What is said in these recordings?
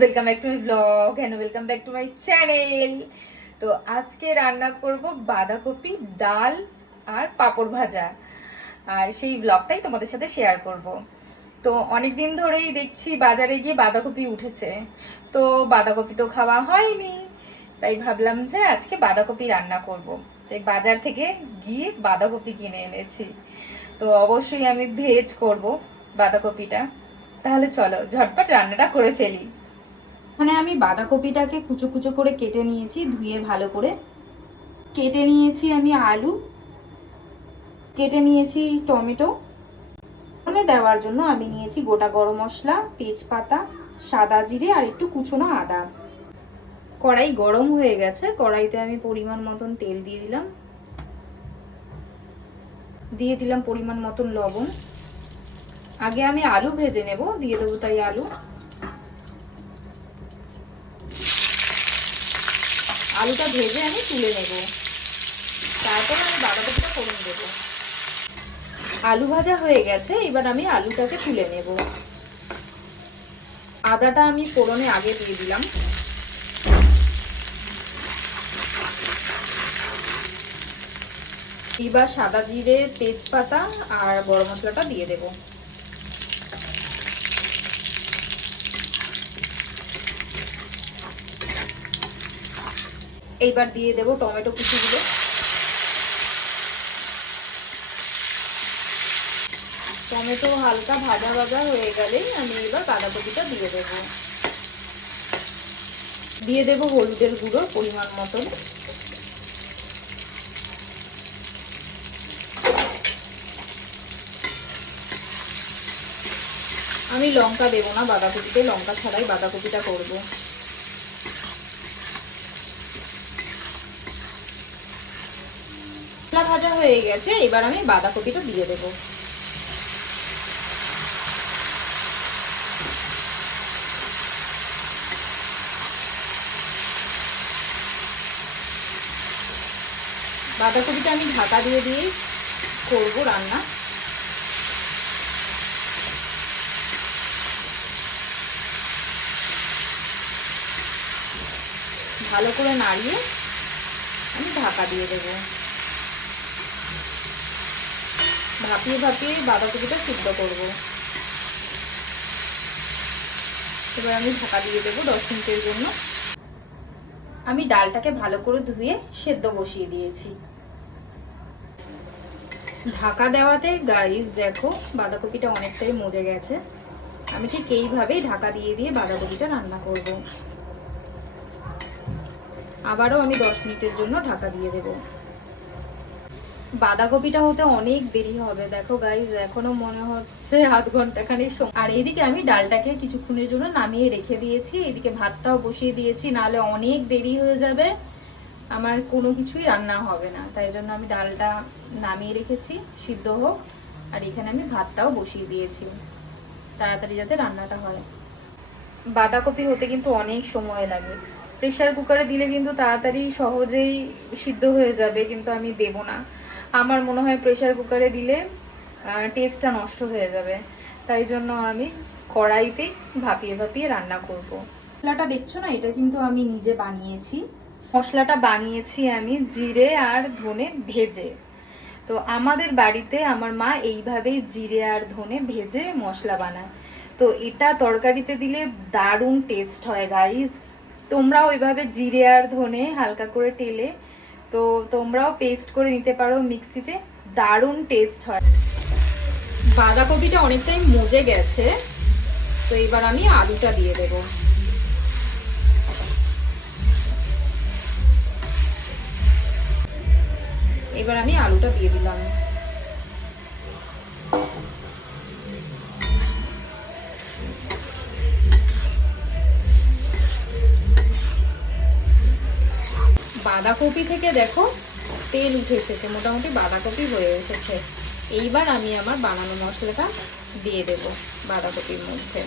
Welcome back to my blog and welcome back to my channel. তো আজকে রান্না করব বাঁধাকপি ডাল আর পাঁপড় ভাজা, আর সেই ব্লগটাই তোমাদের সাথে শেয়ার করব। তো অনেকদিন ধরেই দেখছি বাজারে গিয়ে বাঁধাকপি উঠেছে, তো বাঁধাকপি তো খাওয়া হয়নি, তাই ভাবলাম যে আজকে বাঁধাকপি রান্না করব। তাই বাজার থেকে গিয়ে বাঁধাকপি কিনে এনেছি। তো অবশ্যই আমি ভেজ করব বাঁধাকপিটা। তাহলে চলো ঝটপট রান্নাটা করে ফেলি। মানে আমি বাঁধাকপিটাকে কুচো কুচো করে কেটে নিয়েছি, ধুয়ে ভালো করে কেটে নিয়েছি। আমি আলু কেটে নিয়েছি, টমেটো দেওয়ার জন্য আমি নিয়েছি গোটা গরম মশলা, তেজপাতা, সাদা জিরে আর একটু কুচোনো আদা। কড়াই গরম হয়ে গেছে, কড়াইতে আমি পরিমাণ মতন তেল দিয়ে দিলাম পরিমাণ মতন লবণ। আগে আমি আলু ভেজে নেব, দিয়ে দেবো তাই আলুটা ভেজে আমি তুলে নেব, তারপর আমি বাঁধাকপিটা ফোড়ন দেবো। আলু ভাজা হয়ে গেছে, এবার আমি আলুটাকে তুলে নেব। আদাটা আমি ফোড়নে আগে দিয়ে দিলাম। এবার সাদা জিরে, তেজপাতা আর গরম মশলাটা দিয়ে দেব। এইবার দিয়ে দেব টমেটো কুচিগুলো। টমেটো হালকা ভাজা ভাজা হয়ে গেলেই আমি এবার বাঁধাকপিটা দিয়ে দেব হলুদের গুঁড়ো পরিমাণ মতন। আমি লঙ্কা দেবো না বাঁধাকপিতে, লঙ্কা ছাড়াই বাঁধাকপিটা করব। ভাজা হয়ে গেছে, এবার আমি বাঁধাকপিটা দিয়ে দেব। বাঁধাকপিটা আমি ঢাকা দিয়ে করব রান্না। ভালো করে নাড়িয়ে আমি ঢাকা দিয়ে দেব। ভাপিয়ে ভাপিয়ে বাঁধাকপিটা সিদ্ধ করব। এবার আমি ঢাকা দিয়ে দেবো 10 মিনিটের জন্য। আমি ডালটাকে ভালো করে ধুয়ে সেদ্ধ বসিয়ে দিয়েছি। ঢাকা দেওয়াতে গাইস দেখো বাঁধাকপিটা অনেকটাই মজে গেছে। আমি ঠিক এইভাবেই ঢাকা দিয়ে বাঁধাকপিটা রান্না করব। আবারও আমি 10 মিনিটের জন্য ঢাকা দিয়ে দেব। বাঁধাকপিটা হতে অনেক দেরি হবে, দেখো গাইস এখনো মনে হচ্ছে আধ ঘন্টা খানিক সময়। আর এইদিকে আমি ডালটাকে কিছুক্ষণের জন্য নামিয়ে রেখে দিয়েছি, এদিকে ভাতটাও বসিয়ে দিয়েছি, নাহলে অনেক দেরি হয়ে যাবে, আমার কোনো কিছুই রান্না হবে না। তাই জন্য আমি ডালটা নামিয়ে রেখেছি সিদ্ধ হোক, আর এখানে আমি ভাতটাও বসিয়ে দিয়েছি তাড়াতাড়ি যাতে রান্নাটা হয়। বাঁধাকপি হতে কিন্তু অনেক সময় লাগে, প্রেসার কুকারে দিলে কিন্তু তাড়াতাড়ি সহজেই সিদ্ধ হয়ে যাবে, কিন্তু আমি দেব না। আমার মনে হয় প্রেসার কুকারে দিলে টেস্টটা নষ্ট হয়ে যাবে, তাই জন্য আমি কড়াইতেই ভাপিয়ে ভাপিয়ে রান্না করব। মশলাটা দেখছো না, এটা কিন্তু আমি নিজে বানিয়েছি। মশলাটা বানিয়েছি আমি জিরে আর ধনে ভেজে। তো আমাদের বাড়িতে আমার মা এইভাবেই জিরে আর ধনে ভেজে মশলা বানায়। তো এটা তরকারিতে দিলে দারুণ টেস্ট হয় গাইস। তোমরাও ওইভাবে জিরে আর ধনে হালকা করে টেলে তো তোমরাও পেস্ট করে নিতে পারো মিক্সিতে, দারুণ টেস্ট হয়। বাঁধাকপিটা অনেকটাই মজে গেছে, তো এবার আমি আলুটা দিয়ে দেব। এবার আমি আলুটা দিয়ে দিলাম। বাঁধাকপি থেকে দেখো তেল উঠে এসেছে, মোটামুটি বাঁধাকপি হয়ে এসেছে। এইবার আমি আমার বানানো মশলাটা দিয়ে দেব বাঁধাকপির মধ্যে,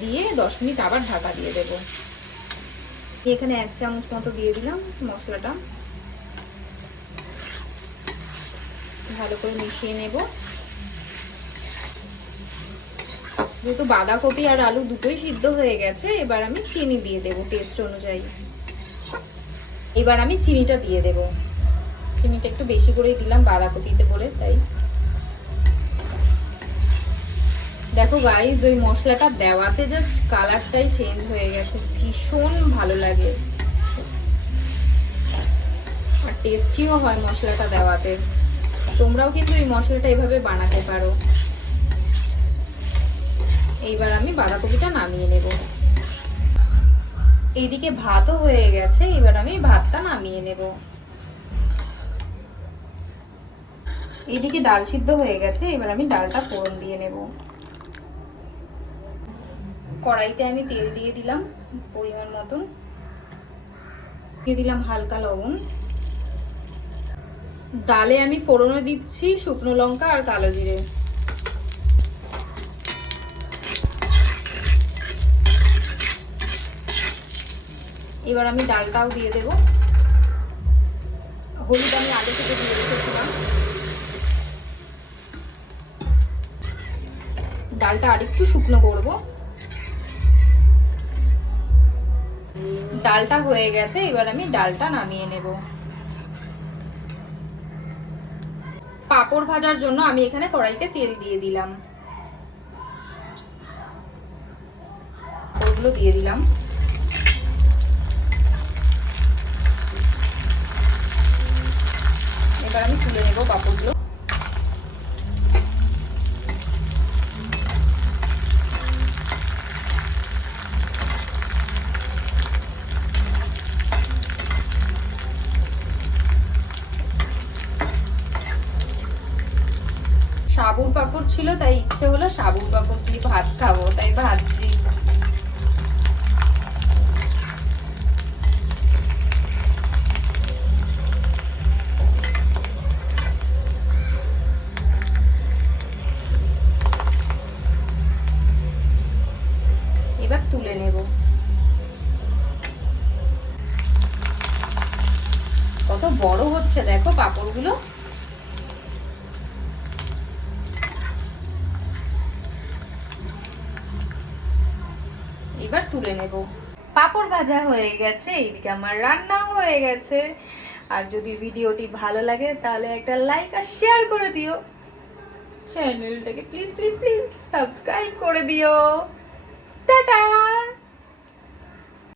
দিয়ে 10 মিনিট আবার ঢাকা দিয়ে দেব। এখানে 1 চামচ মতো দিয়ে দিলাম মশলাটা, ভালো করে মিশিয়ে নেব। যেহেতু বাঁধাকপি আর আলু দুটোই সিদ্ধ হয়ে গেছে, এবার আমি চিনি দিয়ে দেবো টেস্ট অনুযায়ী। এবার আমি চিনিটা দিয়ে দেবো, চিনিটা একটু বেশি করেই দিলাম বাঁধাকপিতে বলে তাই। দেখো গাইস, ওই মশলাটা দেওয়াতে জাস্ট কালারটাই চেঞ্জ হয়ে গেছে, ভীষণ ভালো লাগে আর টেস্টিও হয় মশলাটা দেওয়াতে। তোমরাও কিন্তু এই মশলাটা এভাবে বানাতে পারো। এইবার আমি বাঁধাকপিটা নামিয়ে নেব। এইদিকে ভাতও হয়ে গেছে, এবার আমি ভাতটা নামিয়ে নেব। এইদিকে ডাল সিদ্ধ হয়ে গেছে, এবার আমি ডালটা ফোড়ন দিয়ে নেব। কড়াইতে আমি তেল দিয়ে দিলাম পরিমাণ মতন, দিয়ে দিলাম হালকা লবণ। ডালে আমি ফোড়নে দিচ্ছি শুকনো লঙ্কা আর কালো জিরে। এবার আমি ডালটাও দিয়ে দেব। হলুদ আমি আগে থেকে দিয়ে রেখেছিলাম। ডালটা আরেকটু শুকনো করব। ডালটা হয়ে গেছে, এবার আমি ডালটা নামিয়ে নেব। পাঁপড় ভাজার জন্য আমি এখানে কড়াইতে তেল দিয়ে দিলাম, ওগুলো দিয়ে দিলাম। এবার আমি তুলে নেব পাঁপড়গুলো। সাবুর পাঁপড় ছিল, তাই ইচ্ছে হলো সাবুর পাঁপড় দিয়ে ভাত খাবো, তাই ভাজছি। এবার তুলে নেব। কত বড় হচ্ছে দেখো পাঁপড়গুলো। এবার তুলে নেব। পাঁপড় ভাজা হয়ে গেছে, এইদিকে আমার রান্নাও হয়ে গেছে। আর যদি ভিডিওটি ভালো লাগে তাহলে একটা লাইক আর শেয়ার করে দিও। চ্যানেলটাকে প্লিজ প্লিজ প্লিজ সাবস্ক্রাইব করে দিও। টাটা।